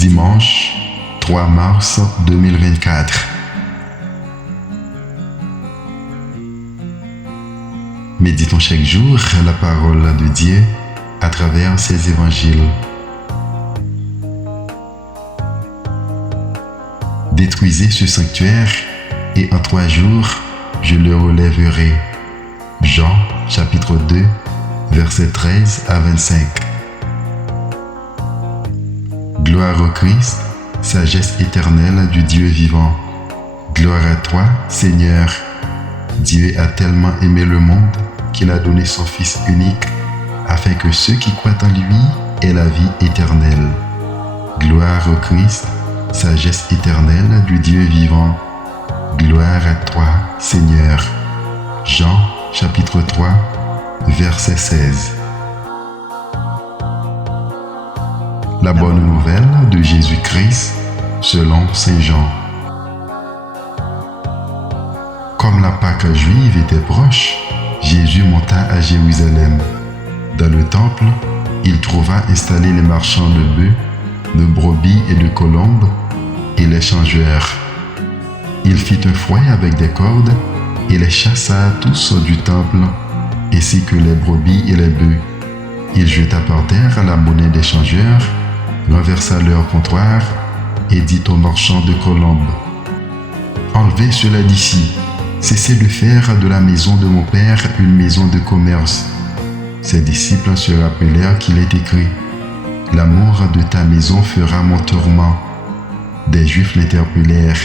Dimanche 3 mars 2024. Méditons chaque jour la parole de Dieu à travers ses évangiles. Détruisez ce sanctuaire et en 3 jours, je le relèverai. Jean chapitre 2, versets 13 à 25. Gloire au Christ, sagesse éternelle du Dieu vivant. Gloire à toi, Seigneur. Dieu a tellement aimé le monde qu'il a donné son Fils unique, afin que ceux qui croient en lui aient la vie éternelle. Gloire au Christ, sagesse éternelle du Dieu vivant. Gloire à toi, Seigneur. Jean chapitre 3, verset 16. La bonne nouvelle de Jésus-Christ selon Saint Jean. Comme la Pâque juive était proche, Jésus monta à Jérusalem. Dans le temple, il trouva installés les marchands de bœufs, de brebis et de colombes, et les changeurs. Il fit un fouet avec des cordes et les chassa tous du temple, ainsi que les brebis et les bœufs. Il jeta par terre la monnaie des changeurs, renversa leur comptoir et dit aux marchands de colombes: Enlevez cela d'ici, cessez de faire de la maison de mon père une maison de commerce. Ses disciples se rappelèrent qu'il est écrit: L'amour de ta maison fera mon tourment. Des Juifs l'interpellèrent: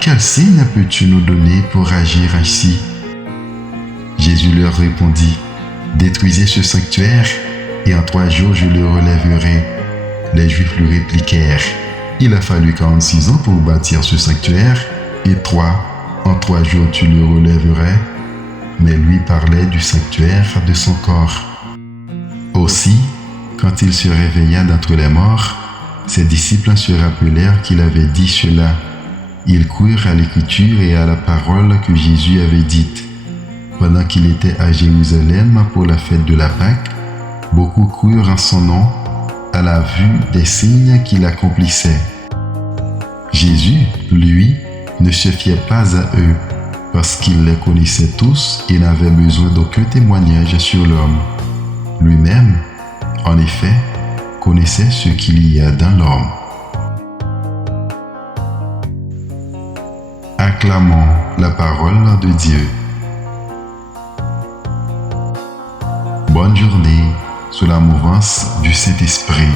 Quel signe peux-tu nous donner pour agir ainsi? Jésus leur répondit: Détruisez ce sanctuaire et en 3 jours je le relèverai. Les Juifs lui répliquèrent: Il a fallu 46 ans pour bâtir ce sanctuaire, et toi, en 3 jours tu le relèverais. Mais lui parlait du sanctuaire de son corps. Aussi, quand il se réveilla d'entre les morts, ses disciples se rappelèrent qu'il avait dit cela. Ils crurent à l'écriture et à la parole que Jésus avait dite. Pendant qu'il était à Jérusalem pour la fête de la Pâque, beaucoup crurent en son nom, à la vue des signes qu'il accomplissait. Jésus, lui, ne se fiait pas à eux, parce qu'il les connaissait tous et n'avait besoin d'aucun témoignage sur l'homme. Lui-même, en effet, connaissait ce qu'il y a dans l'homme. Acclamons la parole de Dieu. Bonne journée sous la mouvance du Saint-Esprit.